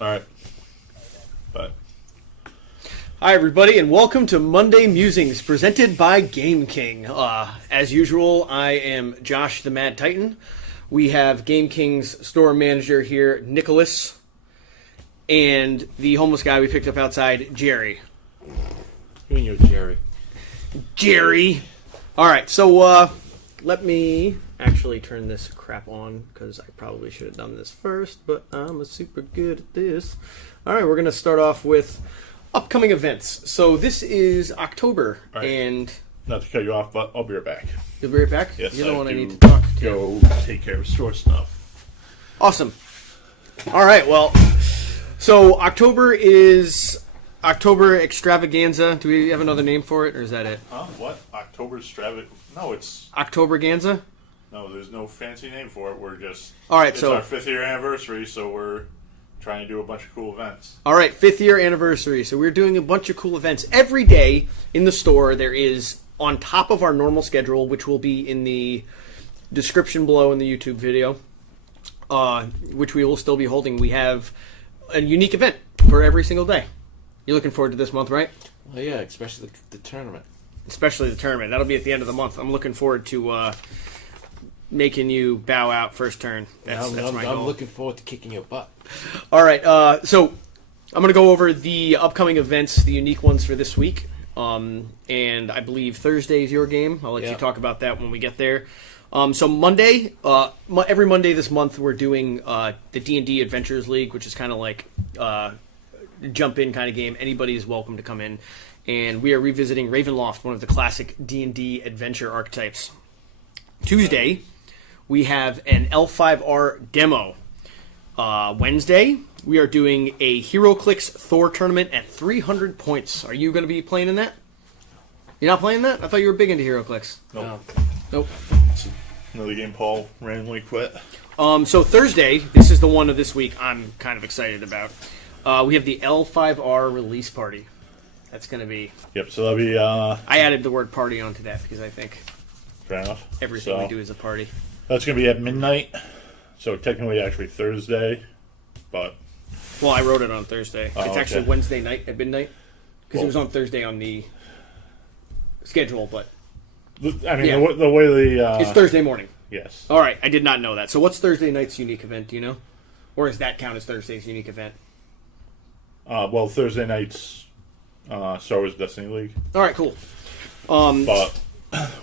All right. Bye. Hi, everybody, and welcome to Monday Musings, presented by Game King. As usual, I am Josh the Mad Titan. We have Game King's store manager here, Nicholas, and the homeless guy we picked up outside, Jerry. You and your Jerry. Jerry! Alright, so let me actually turn this crap on, because I probably should have done this first, but I'm super good at this. Alright, we're going to start off with upcoming events. So this is October, Right. and... Not to cut you off, but I'll be right back. You'll be right back? Yes, You're the one I do need to talk to. Go take care of store stuff. Awesome. Alright, well, so October is October Extravaganza. Do we have another name for it, or is that it? What? October Stravit? No, it's... Octoberganza? No, there's no fancy name for it. We're just... Alright, it's so... our 5th year anniversary, so we're trying to do a bunch of cool events. Alright, 5th year anniversary. So we're doing a bunch of cool events. Every day in the store there is, on top of our normal schedule, which will be in the description below in the YouTube video, which we will still be holding, we have a unique event for every single day. You're looking forward to this month, right? Well, yeah, especially the tournament. Especially the tournament. That'll be at the end of the month. I'm looking forward to making you bow out first turn. That's my goal. I'm looking forward to kicking your butt. All right, so I'm going to go over the upcoming events, the unique ones for this week. And I believe Thursday is your game. I'll let you talk about that when we get there. So Monday, every Monday this month, we're doing the D&D Adventures League, which is kind of like a jump-in kind of game. Anybody is welcome to come in. And we are revisiting Ravenloft, one of the classic D&D adventure archetypes. Tuesday, we have an L5R demo. Wednesday, we are doing a Clix Thor tournament at 300 points. Are you going to be playing in that? You're not playing that? I thought you were big into Clix. Nope. Nope. It's another game Paul randomly quit. So Thursday, this is the one of this week I'm kind of excited about. We have the L5R Release party. That's going to be... Yep, so that'll be... I added the word party onto that because I think fair enough. everything we do is a party. That's going to be at midnight. So technically actually Thursday, but... Well, I wrote it on Thursday. Oh, it's actually Wednesday night at midnight because it was on Thursday on the schedule, but... I mean, the way the... it's Thursday morning. Yes. All right, I did not know that. So what's Thursday night's unique event, do you know? Or does that count as Thursday's unique event? Well, Thursday night's Star Wars Destiny League. All right, cool. But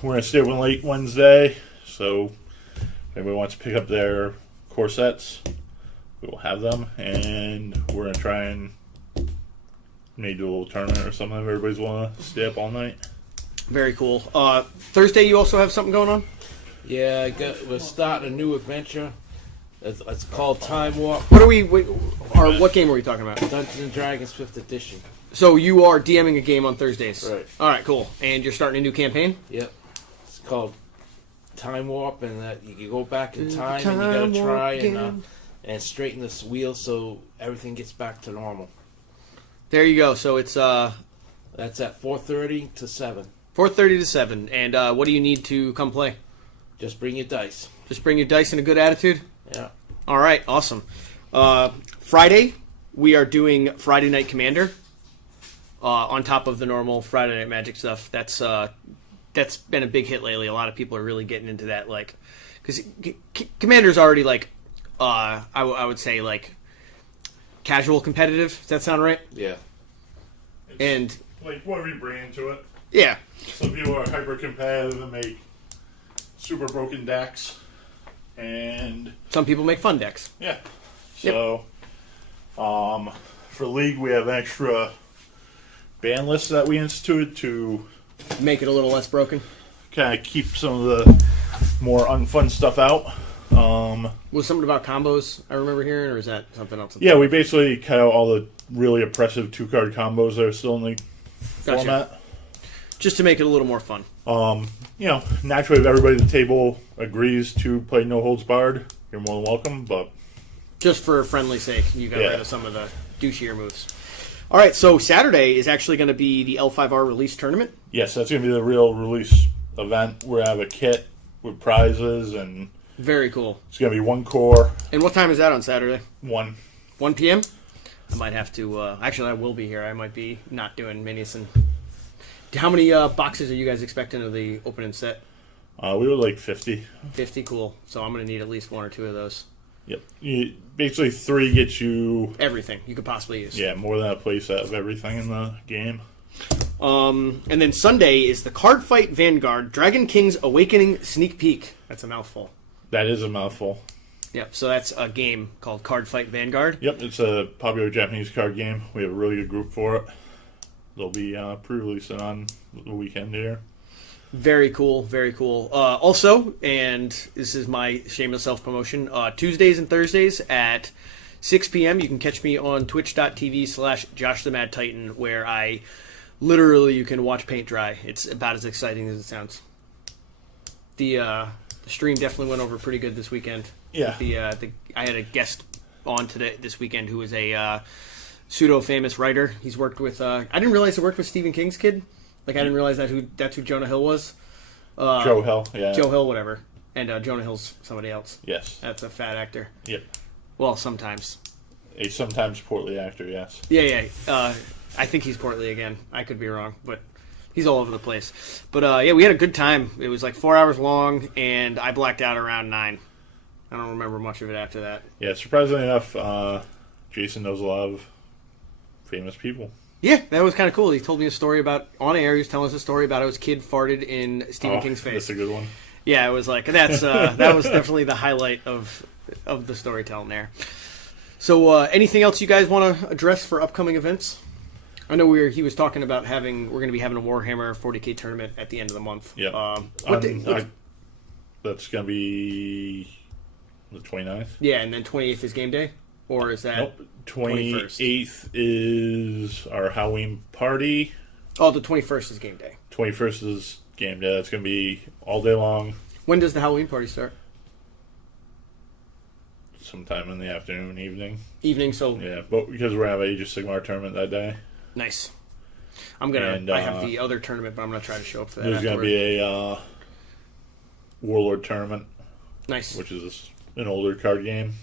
we're going to stay open late Wednesday, so if anybody wants to pick up their core sets, we will have them, and we're going to try and maybe do a little tournament or something if everybody's want to stay up all night. Very cool. Thursday, you also have something going on? Yeah, we're starting a new adventure. It's called Time Warp. What game are we talking about? Dungeons & Dragons 5th edition. So you are DMing a game on Thursdays? Right. All right, cool. And you're starting a new campaign? Yep. It's called Time Warp, and you can go back in time and you got to try and straighten this wheel so everything gets back to normal. There you go. So it's... That's at 4:30 to 7. 4:30 to 7. And what do you need to come play? Just bring your dice. Just bring your dice and a good attitude? Yeah. All right, awesome. Friday, we are doing Friday Night Commander on top of the normal Friday Night Magic stuff. That's been a big hit lately. A lot of people are really getting into that, like, because Commander's already like, I would say like casual competitive. Does that sound right? Yeah. It's like whatever you bring into it. Yeah. Some people are hyper competitive and make super broken decks, and some people make fun decks. Yeah. So, for League, we have an extra ban list that we instituted to make it a little less broken. Kind of keep some of the more unfun stuff out. Was something about combos I remember hearing, or is that something else? Yeah, we basically cut out all the really oppressive 2-card combos that are still in the format. Just to make it a little more fun. Naturally, if everybody at the table agrees to play No Holds Barred, you're more than welcome, but... Just for friendly's sake, you got rid of some of the douchier moves. All right, so Saturday is actually going to be the L5R Release Tournament. Yes, that's going to be the real release event. We're going to have a kit with prizes and... Very cool. It's going to be one core. And what time is that on Saturday? 1. 1 p.m.? I might have to. Actually, I will be here. I might be not doing minis. And how many boxes are you guys expecting of the opening set? We were like 50. 50, cool. So I'm going to need at least 1 or 2 of those. Yep. Basically, 3 gets you everything you could possibly use. Yeah, more than a playset of everything in the game. And then Sunday is the Cardfight Vanguard Dragon King's Awakening Sneak Peek. That's a mouthful. That is a mouthful. Yep, so that's a game called Cardfight Vanguard. Yep, it's a popular Japanese card game. We have a really good group for it. They'll be pre-releasing on the weekend here. Very cool, very cool. Also, and this is my shameless self-promotion, Tuesdays and Thursdays at 6 p.m. you can catch me on twitch.tv/JoshTheMadTitan, where I literally, you can watch paint dry. It's about as exciting as it sounds. The stream definitely went over pretty good this weekend. Yeah. I had a guest on this weekend who is a pseudo-famous writer. He's worked with, I didn't realize he worked with Stephen King's kid. Like, I didn't realize that's who Jonah Hill was. Joe Hill, yeah. Joe Hill, whatever. And Jonah Hill's somebody else. Yes. That's a fat actor. Yep. Well, sometimes. A sometimes portly actor, yes. Yeah. I think he's portly again. I could be wrong, but he's all over the place. But, yeah, we had a good time. It was like 4 hours long, and I blacked out around 9. I don't remember much of it after that. Yeah, surprisingly enough, Jason knows a lot of famous people. Yeah, that was kind of cool. He told me a story about, on air, he was telling us a story about how his kid farted in Stephen King's face. That's a good one. Yeah, it was like, that was definitely the highlight of the storytelling there. So, anything else you guys want to address for upcoming events? I know he was talking about we're going to be having a Warhammer 40K tournament at the end of the month. Yeah. That's going to be the 29th? Yeah, and then 28th is game day? Or is that... Nope. 28th is our Halloween party. Oh, the 21st is game day. 21st is game day. That's going to be all day long. When does the Halloween party start? Sometime in the afternoon, evening. Evening, so... Yeah, but because we're having Age of Sigmar tournament that day. Nice. I have the other tournament, but I'm going to try to show up for that. There's going to be a Warlord tournament. Nice. Which is an older card game.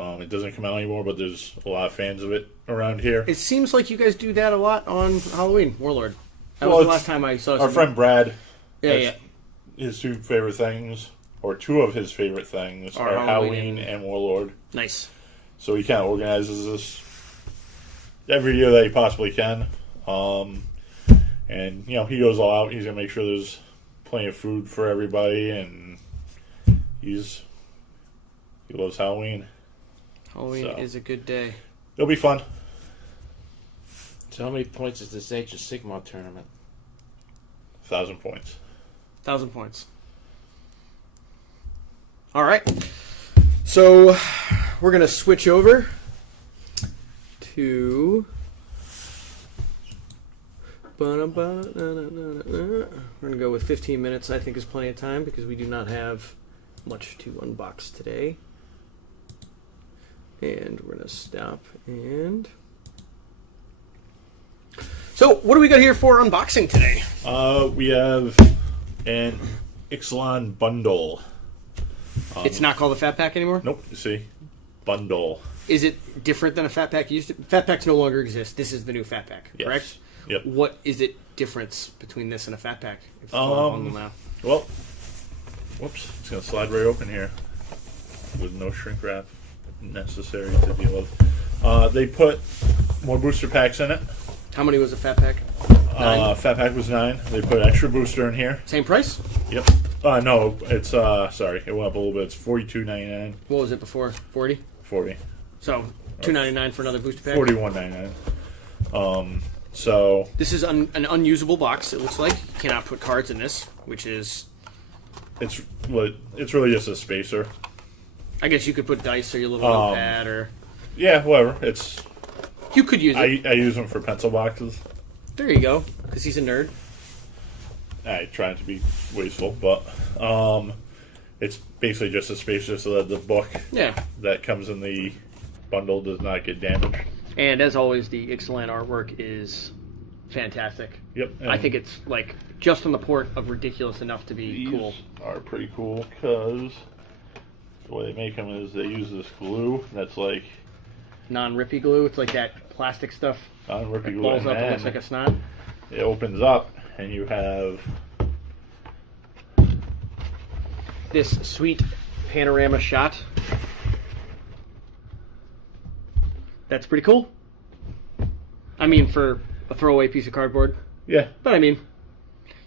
It doesn't come out anymore, but there's a lot of fans of it around here. It seems like you guys do that a lot on Halloween, Warlord. That was the last time I saw something. Our friend Brad. Yeah. His 2 favorite things, or 2 of his favorite things, are Halloween and Warlord. Nice. So he kind of organizes this every year that he possibly can. And, he goes all out. He's going to make sure there's plenty of food for everybody, and he loves Halloween. Halloween is a good day. It'll be fun. So how many points is this Age of Sigmar tournament? 1,000 points. 1,000 points. All right. So we're going to switch over to... We're going to go with 15 minutes, I think is plenty of time, because we do not have much to unbox today. And we're going to stop and... So, what do we got here for unboxing today? We have an Ixalan bundle. It's not called a Fat Pack anymore? Nope, you see. Bundle. Is it different than a Fat Pack used to? Fat Packs no longer exist. This is the new Fat Pack, correct? Yep. What is it difference between this and a Fat Pack? Well, whoops, it's going to slide right open here with no shrink wrap necessary to deal with. They put more booster packs in it. How many was a Fat Pack? 9? Fat Pack was 9. They put extra booster in here. Same price? Yep. No, it's sorry, it went up a little bit. It's $42.99. What was it before? 40? 40. So $2.99 for another booster pack. $41.99. So this is an unusable box. It looks like you cannot put cards in this, which is. It's really just a spacer. I guess you could put dice or your little notepad or. Yeah, whatever. It's. You could use it. I use them for pencil boxes. There you go. Because he's a nerd. I try not to be wasteful, but it's basically just a spacer so that the book that comes in the bundle does not get damaged. And as always, the Ixalan artwork is fantastic. Yep. I think it's like just on the port of ridiculous enough to be cool. These are pretty cool because the way they make them is they use this glue that's like non-rippy glue. It's like that plastic stuff. Non-rippy That glue. balls And up and then looks like a snot. it opens up, and you have This sweet panorama shot. That's pretty cool. I mean, for a throwaway piece of cardboard. yeah. But I mean,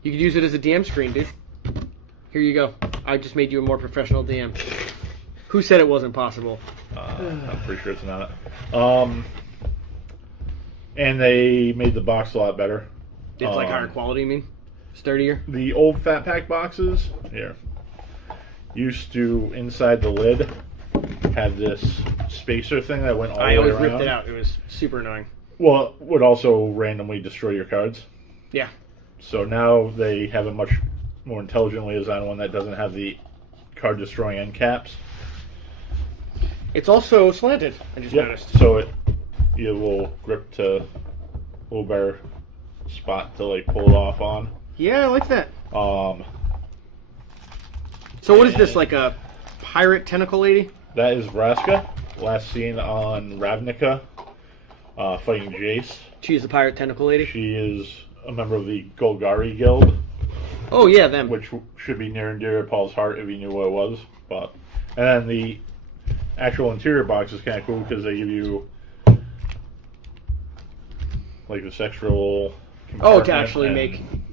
you could use it as a DM screen, dude. Here you go. I just made you a more professional DM. Who said it wasn't possible? I'm pretty sure it's not. And they made the box a lot better. It's like higher quality, you mean? Sturdier? The old Fat Pack boxes here used to, inside the lid, have this spacer thing that went all I the way always around. ripped it out. It was super annoying. Well, it would also randomly destroy your cards. Yeah. So now they have a much more intelligently designed one that doesn't have the card destroying end caps. It's also slanted, I just Yep. noticed. So it you will grip to a little better spot to like pull it off on. Yeah, I like that. Um, So what is this, like a pirate tentacle lady? that is Vraska, last seen on Ravnica, fighting Jace. She's the pirate tentacle lady? She is a member of the Golgari Guild, Oh, yeah, them. which should be near and dear to Paul's heart if he knew what it was. But and then the actual interior box is kind of cool because they give you like this extra little Oh, to compartment actually and-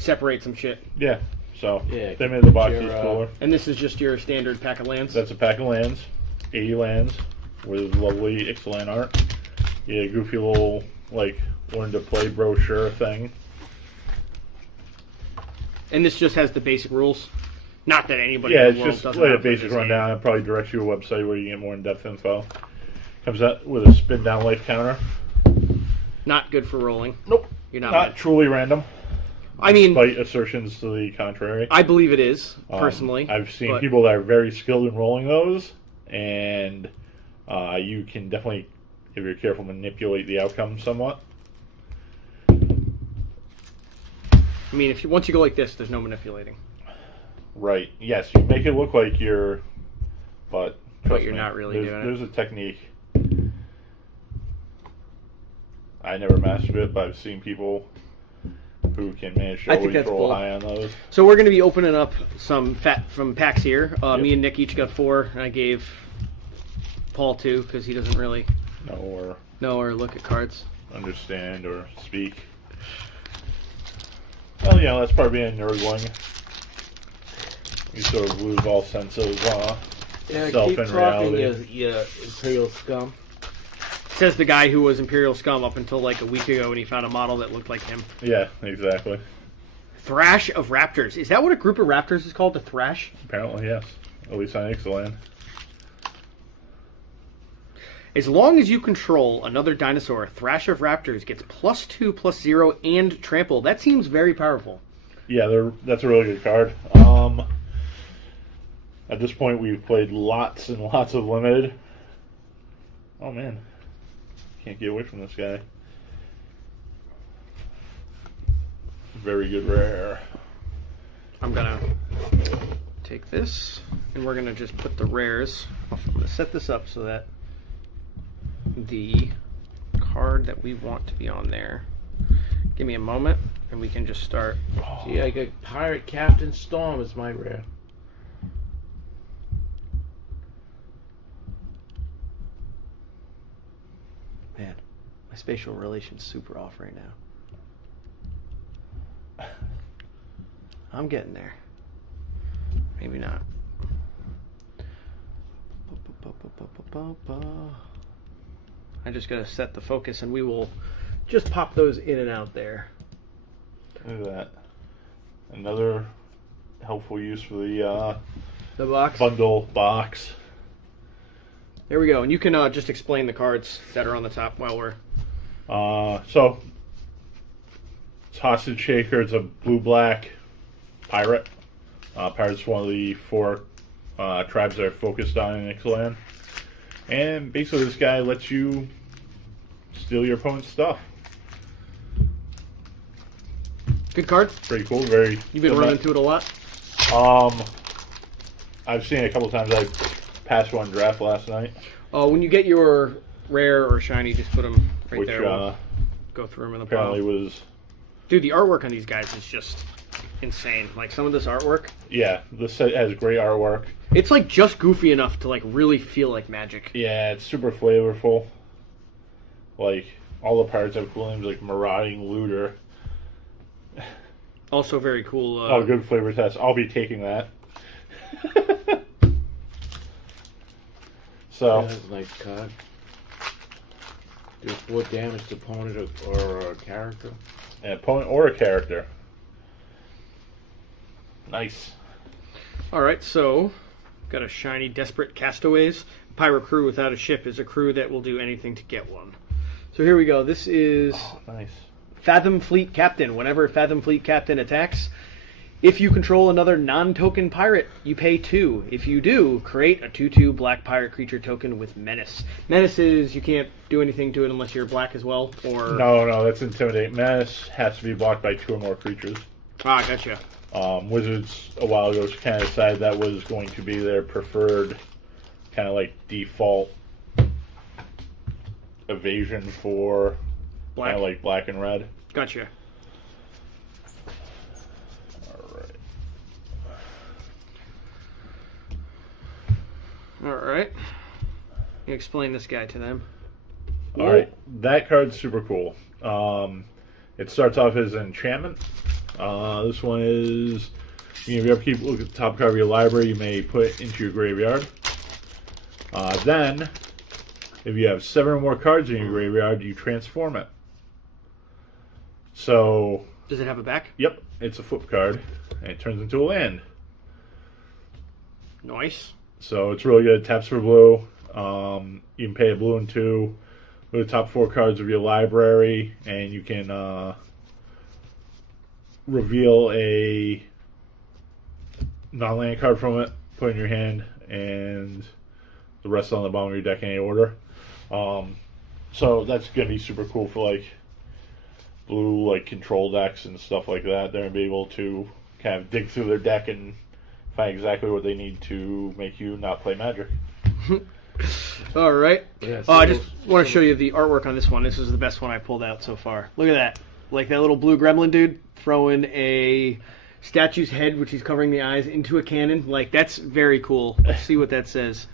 separate some shit. yeah. So Yeah, they made the boxes your, cooler. And this is just your standard pack of lands? That's a pack of lands, 80 lands with lovely Ixalan art. Yeah, goofy little like learn to play brochure thing. And this just has the basic rules? Not that anybody Yeah, in it's the world just doesn't like a have basic this rundown. It probably directs you to a website where you get more in-depth info. Comes out with a spin down life counter. game. Not good for rolling. Nope. You're not. Not truly random, I mean, despite assertions to the contrary. I believe it is, personally. I've seen but people that are very skilled in rolling those, and you can definitely, if you're careful, manipulate the outcome somewhat. I mean, if you once you go like this, there's no manipulating. Right. Yes, you make it look like you're, but trust you're me, not really there's, doing it. There's a technique. I never mastered it, but I've seen people who can manage to I think always that's roll bold. high on those. So we're going to be opening up some fat from packs here. Yep. Me and Nick each got 4, and I gave Paul 2 because he doesn't really Know or know or look at cards. understand or speak. Well, you know, that's part of being a nerdling. You sort of lose all sense of Yeah, self keep and talking, reality. you imperial scum. Says the guy who was Imperial Scum up until like a week ago when he found a model that looked like him. Yeah, exactly. Thrash of Raptors. Is that what a group of raptors is called? The Thrash? Apparently, yes. At least on Ixalan. As long as you control another dinosaur, Thrash of Raptors gets +2/+0 and trample. That seems very powerful. Yeah, that's a really good card. At this point, we've played lots and lots of limited. Oh man, can't get away from this guy. Very good rare. I'm gonna take this, and we're gonna just put the rares. I'm gonna set this up so that the card that we want to be on there. Give me a moment, and we can just start. See, I got Pirate Captain Storm as my rare. Man, my spatial relation's super off right now. I'm getting there. Maybe not. I just gotta set the focus, and we will just pop those in and out there. Look at that. Another helpful use for the The box. bundle box. There we go, and you can just explain the cards that are on the top while we're. So, it's Hostage Shaker. It's a blue-black pirate. Pirate's one of the 4 tribes that are focused on in Ixalan. And basically this guy lets you steal your opponent's stuff. Good card. Pretty cool. Very. You've been running into it a lot. I've seen it a couple times. I passed one draft last night. When you get your rare or shiny, just put them right which there. We'll go through them in the apparently pile. was... Dude, the artwork on these guys is just insane. Like, some of this artwork... Yeah, this set has great artwork. It's, like, just goofy enough to, like, really feel like Magic. Yeah, it's super flavorful. Like, all the pirates have cool names, like Marauding Looter. Also very cool. Oh, good flavor test. I'll be taking that. So... That's a nice card. Do 4 damage to opponent or a character. An opponent or a character. Nice. Alright, so, got a shiny Desperate Castaways. Pirate crew without a ship is a crew that will do anything to get one. So here we go. This is Nice. Fathom Fleet Captain. Whenever Fathom Fleet Captain attacks, if you control another non-token pirate, you pay 2. If you do, create a 2/2 black pirate creature token with Menace. Menace is, you can't do anything to it unless you're black as well, or... No, that's Intimidate. Menace has to be blocked by 2 or more creatures. Ah, gotcha. Wizards, a while ago, kind of decided that was going to be their preferred, kind of like default evasion for Black. kind of like black and red. Gotcha. Alright. You explain this guy to them. Alright, that card's super cool. It starts off as an enchantment. This one is, if you upkeep, look at the top card of your library, you may put it into your graveyard. Then, if you have 7 or more cards in your graveyard, you transform it. So... Does it have a back? Yep, it's a flip card, and it turns into a land. Nice. So it's really good. Taps for blue. You can pay a blue and 2. Go to the top 4 cards of your library, and you can reveal a non-land card from it, put it in your hand, and the rest on the bottom of your deck in any order. So that's going to be super cool for like blue like control decks and stuff like that. They're going to be able to kind of dig through their deck and find exactly what they need to make you not play Magic. All right. Yeah, I just want to show you the artwork on this one. This is the best one I pulled out so far. Look at that. Like that little blue gremlin dude throwing a statue's head, which he's covering the eyes, into a cannon. Like, that's very cool. Let's see what that says.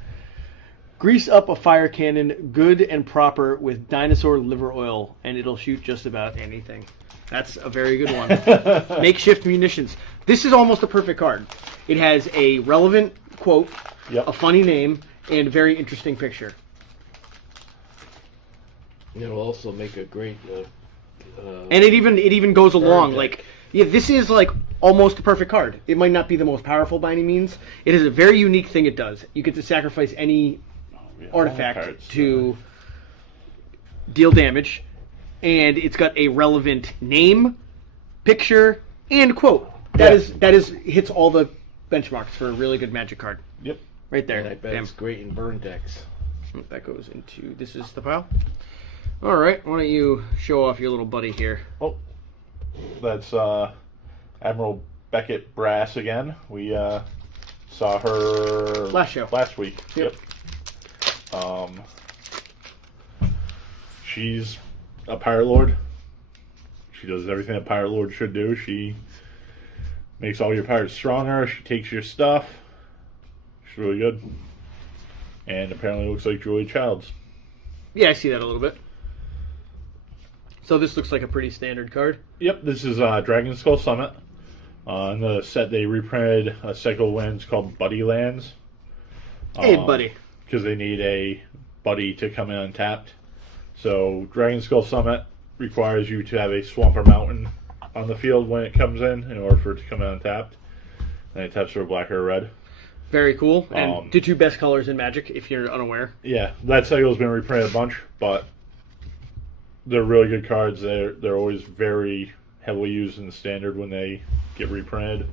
Grease up a fire cannon good and proper with dinosaur liver oil, and it'll shoot just about anything. That's a very good one. Makeshift munitions. This is almost a perfect card. It has a relevant quote, a funny name, and a very interesting picture. It'll also make a great... and it even goes along. Like, yeah, this is like almost a perfect card. It might not be the most powerful by any means. It is a very unique thing it does. You get to sacrifice any artifact to deal damage, and it's got a relevant name, picture, and quote. That is hits all the benchmarks for a really good Magic card. Yep. Right there. And I bet it's great in burn decks. That goes into... This is the pile. All right. Why don't you show off your little buddy here? Oh, that's Admiral Beckett Brass again. We saw her last week. Yep. She's a Pirate Lord. She does everything a Pirate Lord should do. She makes all your pirates stronger. She takes your stuff. She's really good. And apparently looks like Julia Childs. Yeah, I see that a little bit. So this looks like a pretty standard card. Yep, this is Dragon Skull Summit. In the set, they reprinted a cycle of lands called Buddy Lands. Hey, buddy. Because they need a buddy to come in untapped. So Dragon Skull Summit requires you to have a Swamper Mountain on the field when it comes in order for it to come in untapped. And it taps for black or red. Very cool. And the 2 best colors in Magic, if you're unaware. Yeah, that cycle's been reprinted a bunch, but they're really good cards. They're always very heavily used in the standard when they get reprinted.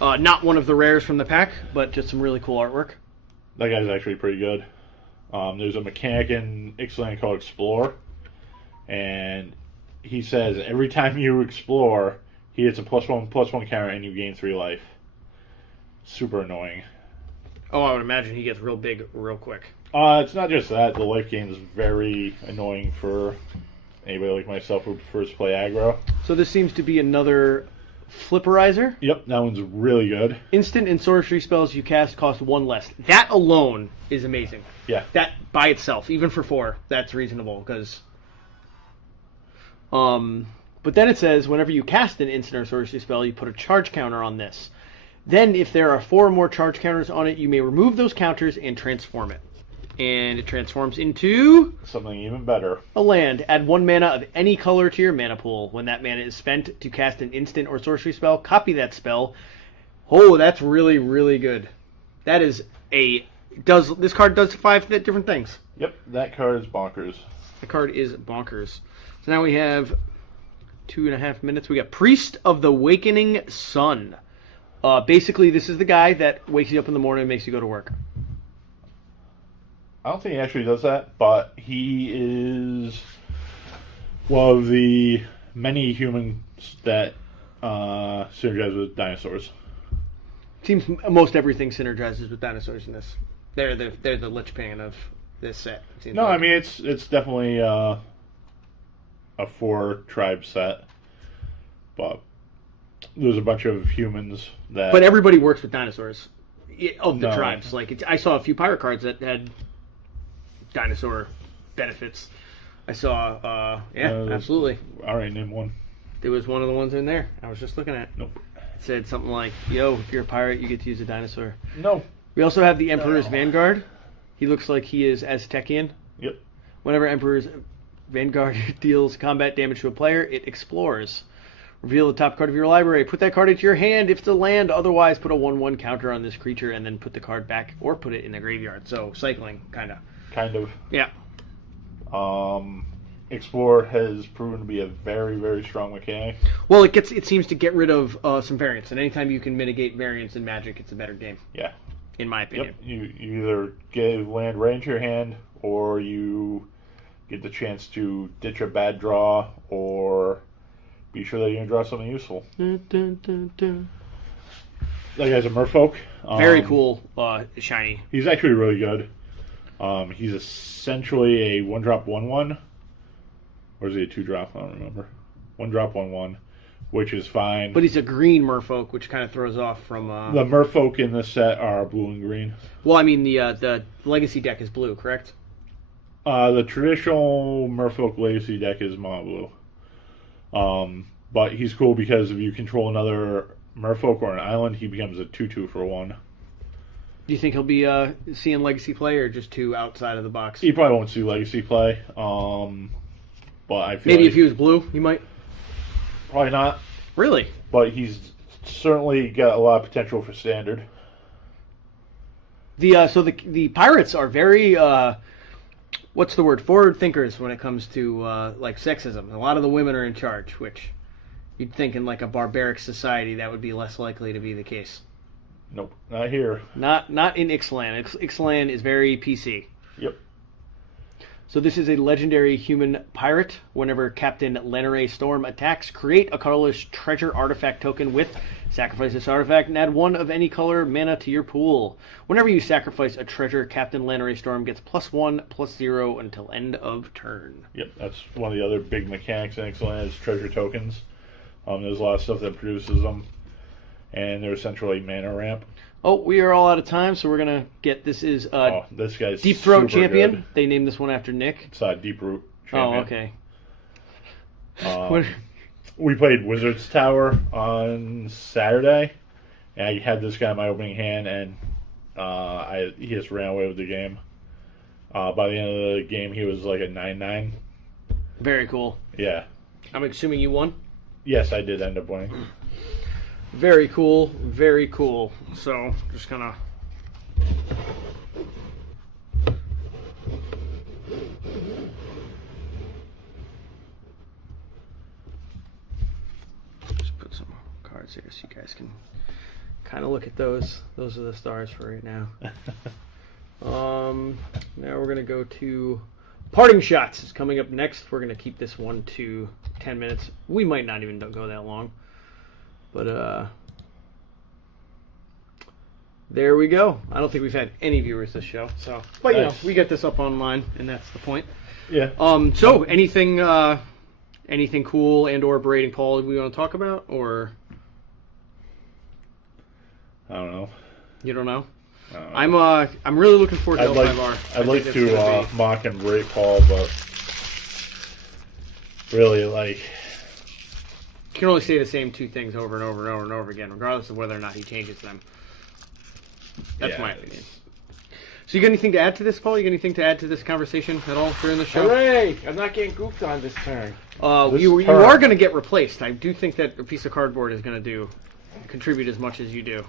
Not one of the rares from the pack, but just some really cool artwork. That guy's actually pretty good. There's a mechanic in Ixalan called Explore, and he says every time you explore, he hits a +1/+1 counter and you gain 3 life. Super annoying. Oh, I would imagine he gets real big real quick. It's not just that. The life gain is very annoying for anybody like myself who prefers to play aggro. So this seems to be another Flipperizer. Yep, that one's really good. Instant and sorcery spells you cast cost 1 less. That alone is amazing. Yeah. That by itself, even for 4, that's reasonable because. But then it says whenever you cast an instant or sorcery spell, you put a charge counter on this. Then, if there are 4 or more charge counters on it, you may remove those counters and transform it. And it transforms into Something even better. a land. Add 1 mana of any color to your mana pool. When that mana is spent to cast an instant or sorcery spell, copy that spell. Oh, that's really, really good. That is this card does 5 different things. Yep, that card is bonkers. The card is bonkers. So now we have 2.5 minutes. We got Priest of the Awakening Sun. Basically, this is the guy that wakes you up in the morning and makes you go to work. I don't think he actually does that, but he is one of the many humans that synergize with dinosaurs. Seems most everything synergizes with dinosaurs in this. They're the linchpin of this set. No, like. I mean it's definitely a 4-tribe set, but there's a bunch of humans that. But everybody works with dinosaurs of the No. tribes. Like I saw a few pirate cards that had dinosaur benefits. I saw, absolutely. All right, name one. There was one of the ones in there. I was just looking at. Nope. It said something like, "Yo, if you're a pirate, you get to use a dinosaur." No. We also have the Emperor's Vanguard. He looks like he is Aztecian. Yep. Whenever Emperor's Vanguard deals combat damage to a player, it explores. Reveal the top card of your library. Put that card into your hand if it's a land. Otherwise, put a 1/1 counter on this creature and then put the card back or put it in the graveyard. So, cycling, kind of. Kind of. Yeah. Explore has proven to be a very, very strong mechanic. Well, it seems to get rid of some variance, and anytime you can mitigate variance in Magic, it's a better game. Yeah. In my opinion. Yep. You either get land right into your hand, or you get the chance to ditch a bad draw, or be sure that you're going to draw something useful. Dun, dun, dun, dun. That guy's a merfolk. Very cool, shiny. He's actually really good. He's essentially a 1-drop 1/1. Or is he a 2-drop? I don't remember. 1-drop 1/1, which is fine. But he's a green merfolk, which kind of throws off from... The merfolk in this set are blue and green. Well, I mean, the legacy deck is blue, correct? The traditional merfolk legacy deck is mono blue. But he's cool because if you control another merfolk or an island, he becomes a 2/2 for 1. Do you think he'll be seeing legacy play or just 2 outside of the box? He probably won't see legacy play. But I feel maybe like if he was blue, he might. Probably not. Really? But he's certainly got a lot of potential for standard. The pirates are very what's the word? Forward thinkers when it comes to like sexism. A lot of the women are in charge, which you'd think in like a barbaric society that would be less likely to be the case. Nope, not here. Not in Ixalan. Ixalan is very PC. Yep. So this is a legendary human pirate. Whenever Captain Laniakea Storm attacks, create a colorless treasure artifact token with sacrifice this artifact and add 1 of any color mana to your pool. Whenever you sacrifice a treasure, Captain Laniakea Storm gets +1/+0 until end of turn. Yep, that's one of the other big mechanics in Ixalan is treasure tokens. There's a lot of stuff that produces them, and they're essentially mana ramp. Oh, we are all out of time, so we're going to get... This is this guy's Deep Throat super Champion. good. They named this one after Nick. It's Deep Root Champion. Oh, okay. We played Wizard's Tower on Saturday, and I had this guy in my opening hand, and he just ran away with the game. By the end of the game, he was like a 9/9. Very cool. Yeah. I'm assuming you won? Yes, I did end up winning. Very cool, very cool. So, just kind of... Just put some cards here so you guys can kind of look at those. Those are the stars for right now. Now we're going to go to Parting Shots. Is coming up next. We're going to keep this one to 10 minutes. We might not even go that long. But There we go. I don't think we've had any viewers this show, so but you know Nice. we get this up online, and that's the point. Yeah. So anything cool and or berating Paul we want to talk about, or I don't know. you don't know? I don't know. I'm really looking forward to L5R. I'd like to mock and berate Paul, but really, like, You can only say the same two things over and over and over and over again, regardless of whether or not he changes them. That's my opinion. So you got anything to add to this, Paul? You got anything to add to this conversation at all during the show? Hooray! I'm not getting goofed on this turn. You are going to get replaced. I do think that a piece of cardboard is going to contribute as much as you do.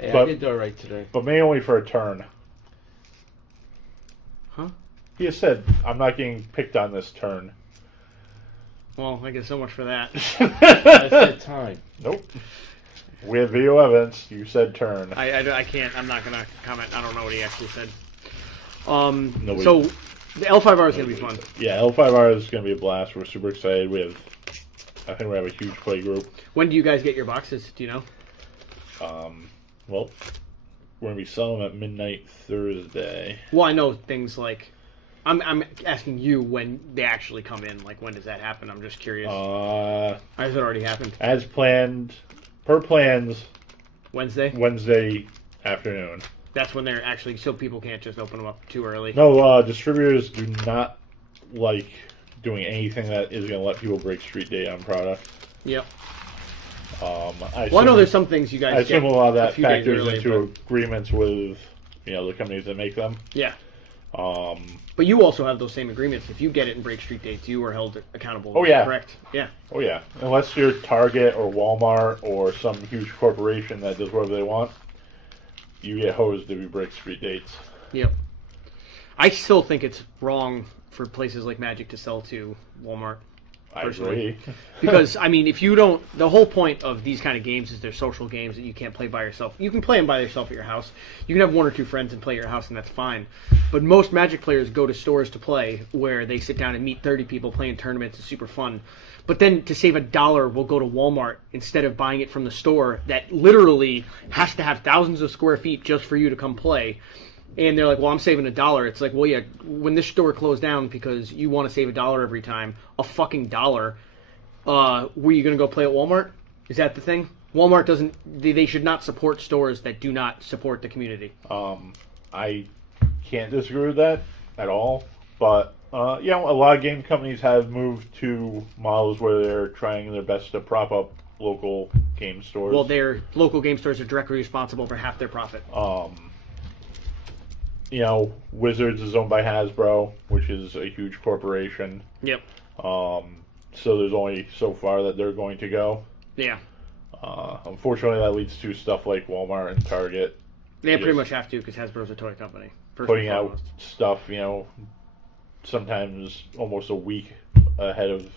Yeah, But- I did all right today. but may only for a turn. Huh? He has said, I'm not getting picked on this turn. Well, I guess so much for that. I said time. Nope. We have video evidence. You said turn. I can't. I'm not going to comment. I don't know what he actually said. Nobody- So the L5R is going to be fun. Yeah, L5R is going to be a blast. We're super excited. I think we have a huge play group. When do you guys get your boxes? Do you know? Well, we're going to be selling them at midnight Thursday. Well, I know things like... I'm asking you when they actually come in. Like, when does that happen? I'm just curious. As Has it already happened? planned, per plans, Wednesday? Wednesday afternoon. That's when they're actually... So people can't just open them up too early. No, distributors do not like doing anything that is going to let people break street date on product. Yep. I know there's some things you guys I assume get a lot of a that few days factors early, into agreements with the companies that make them. Yeah. But you also have those same agreements. If you get it and break street dates, you are held accountable. Oh, yeah. Correct? Yeah. Oh yeah, unless you're Target or Walmart or some huge corporation that does whatever they want, you get hosed if you break street dates. Yep. I still think it's wrong for places like Magic to sell to Walmart. I Personally. agree. Because, I mean, if you don't... The whole point of these kind of games is they're social games that you can't play by yourself. You can play them by yourself at your house. You can have one or two friends and play at your house, and that's fine. But most Magic players go to stores to play, where they sit down and meet 30 people playing tournaments. It's super fun. But then, to save $1, we'll go to Walmart instead of buying it from the store that literally has to have thousands of square feet just for you to come play. And they're like, well, I'm saving $1. It's like, well, yeah, when this store closed down because you want to save $1 every time, a fucking $1, were you going to go play at Walmart? Is that the thing? Walmart doesn't... They should not support stores that do not support the community. I can't disagree with that at all. But, a lot of game companies have moved to models where they're trying their best to prop up local game stores. Well, their local game stores are directly responsible for half their profit. Wizards is owned by Hasbro, which is a huge corporation. Yep. So there's only so far that they're going to go. Yeah. Unfortunately, that leads to stuff like Walmart and Target. They pretty much have to because Hasbro's a toy company. Putting out stuff, sometimes almost a week ahead of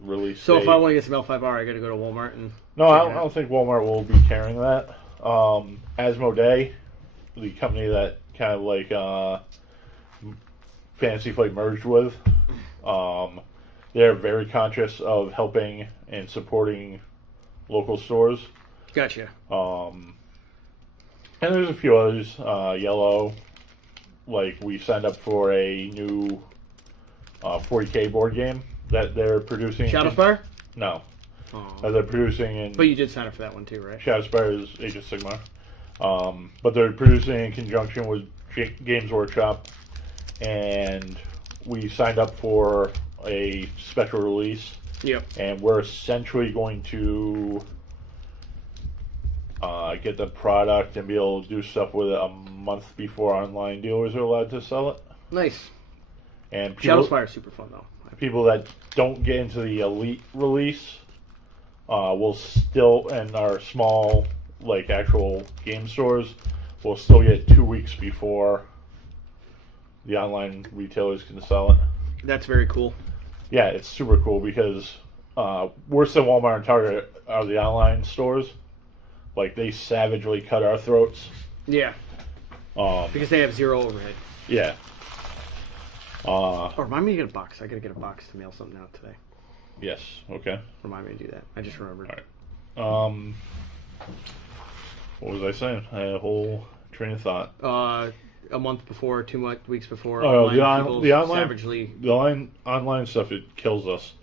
release So date. if I want to get some L5R, I got to go to Walmart and... No, I don't think Walmart will be carrying that. Asmodee, the company that kind of like Fantasy Flight merged with, they're very conscious of helping and supporting local stores. Gotcha. And there's a few others. Yellow, like we signed up for a new 40K board game that they're producing. Shadowspire? No. Oh. That they're producing in... But you did sign up for that one too, right? Shadowspire is Age of Sigmar. But they're producing in conjunction with Games Workshop, and we signed up for a special release. Yep. And we're essentially going to get the product and be able to do stuff with it a month before online dealers are allowed to sell it. Nice. And people, Shadowspire is super fun though. people that don't get into the elite release will still, and our small, like actual game stores, will still get 2 weeks before the online retailers can sell it. That's very cool. Yeah, it's super cool because worse than Walmart and Target are the online stores. Like, they savagely cut our throats. Yeah. Because they have zero overhead. Yeah. Oh, remind me to get a box. I gotta get a box to mail something out today. Yes, okay. Remind me to do that. I just remembered. All right. What was I saying? I had a whole train of thought. A month before, 2 weeks before. Oh, the online savagely. The online stuff, it kills us.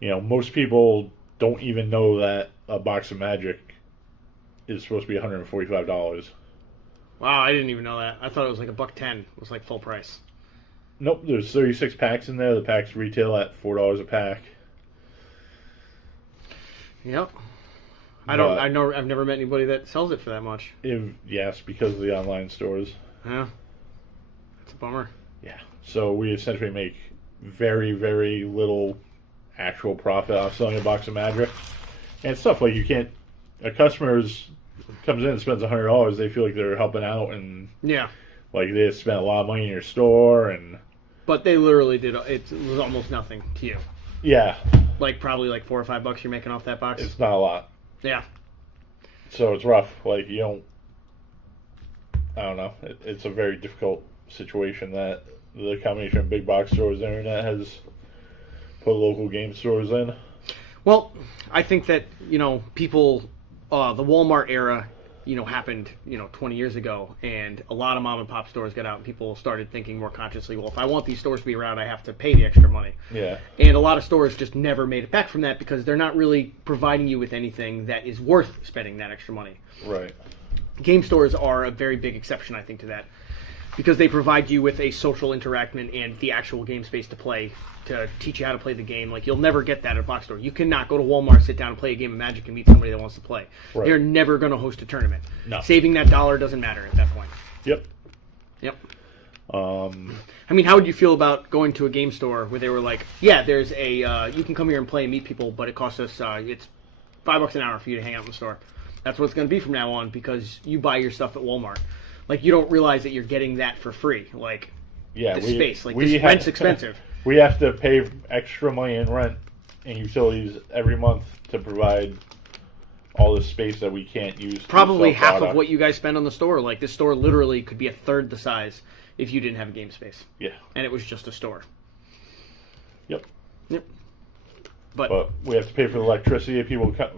Most people don't even know that a box of Magic is supposed to be $145. Wow, I didn't even know that. I thought it was like $110. It was like full price. Nope, there's 36 packs in there. The packs retail at $4 a pack. Yep. I've never met anybody that sells it for that much. Yes, because of the online stores. Yeah. It's a bummer. Yeah. So we essentially make very, very little actual profit off selling a box of Magic. And it's stuff like you can't... A customer comes in and spends $100, they feel like they're helping out, and yeah, like they spent a lot of money in your store, but they literally did. It was almost nothing to you. Yeah, like probably like $4 or $5 you're making off that box. It's not a lot. Yeah, so it's rough. Like you don't. I don't know. It's a very difficult situation that the combination of big box stores and internet has put local game stores in. Well, I think that people. The Walmart era, happened, 20 years ago, and a lot of mom and pop stores got out, and people started thinking more consciously, well, if I want these stores to be around, I have to pay the extra money. Yeah. And a lot of stores just never made it back from that because they're not really providing you with anything that is worth spending that extra money. Right. Game stores are a very big exception, I think, to that, because they provide you with a social interaction and the actual game space to play, to teach you how to play the game. Like, you'll never get that at a box store. You cannot go to Walmart, sit down and play a game of Magic and meet somebody that wants to play. Right. They're never going to host a tournament. No. Saving that dollar doesn't matter at that point. Yep. I mean, how would you feel about going to a game store where they were like, yeah, there's a, you can come here and play and meet people, but it costs us, it's $5 an hour for you to hang out in the store. That's what it's going to be from now on because you buy your stuff at Walmart. Like, you don't realize that you're getting that for free. Like, space. Like, this rent's expensive. We have to pay extra money in rent and utilities every month to provide all this space that we can't use. Probably half of what you guys spend on the store. Like, this store literally could be a third the size if you didn't have a game space. Yeah. And it was just a store. Yep. But we have to pay for the electricity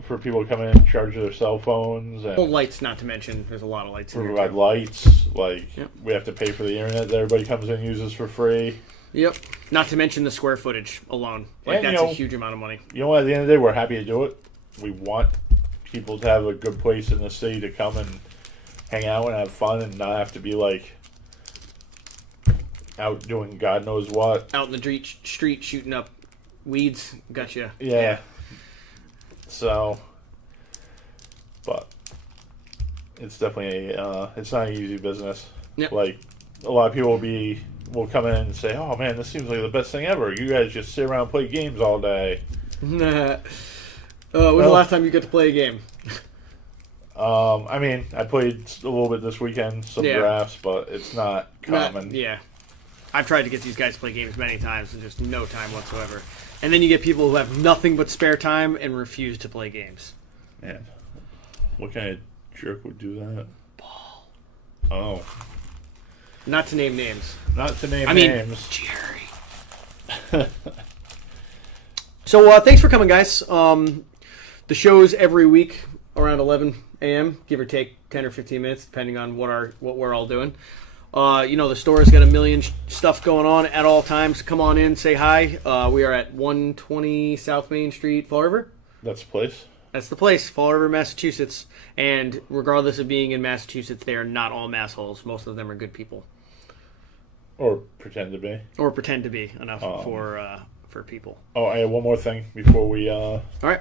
for people to come in and charge their cell phones. And lights, not to mention. There's a lot of lights in here. Provide lights. Like, we have to pay for the internet that everybody comes in and uses for free. Yep. Not to mention the square footage alone. Like, that's a huge amount of money. You know what? At the end of the day, we're happy to do it. We want people to have a good place in the city to come and hang out and have fun and not have to be, like, out doing God knows what. Out in the street shooting up weeds. Gotcha. Yeah. So, but it's definitely it's not an easy business. Yep. Like, a lot of people will come in and say, "Oh man, this seems like the best thing ever. You guys just sit around and play games all day." When's the last time you got to play a game? I mean, I played a little bit this weekend, some drafts, but it's not common. I've tried to get these guys to play games many times and just no time whatsoever. And then you get people who have nothing but spare time and refuse to play games. Man, what kind of jerk would do that? Paul. Oh. Not to name names. I mean, Jerry. So, thanks for coming, guys. The show's every week around 11 a.m., give or take 10 or 15 minutes, depending on what we're all doing. The store's got a million stuff going on at all times. Come on in, say hi. We are at 120 South Main Street, Fall River. That's the place? That's the place, Fall River, Massachusetts. And regardless of being in Massachusetts, they are not all massholes. Most of them are good people. Or pretend to be. Or pretend to be enough for people. Oh, I have one more thing before we... All right.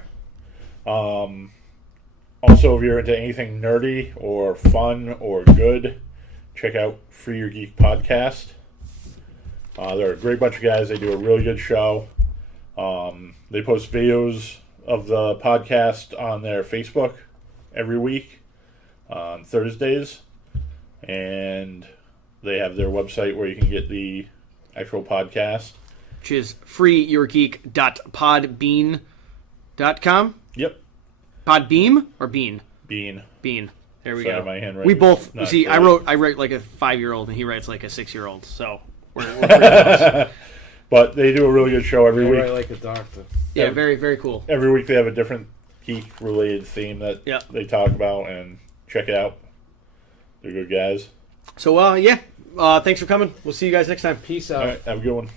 Also, if you're into anything nerdy or fun or good, check out Free Your Geek podcast. They're a great bunch of guys. They do a really good show. They post videos of the podcast on their Facebook every week on Thursdays. And they have their website where you can get the actual podcast. Which is freeyourgeek.podbean.com. Yep. Podbeam or Bean? Bean. There we Sorry, go. my handwriting we both see. great. I write like a 5-year-old, and he writes like a 6-year-old. So we're pretty close. But they do a really good show every week. Write like a doctor. Yeah, very very cool. Every week they have a different geek-related theme that they talk about, and check it out. They're good guys. So, thanks for coming. We'll see you guys next time. Peace out. All right, have a good one.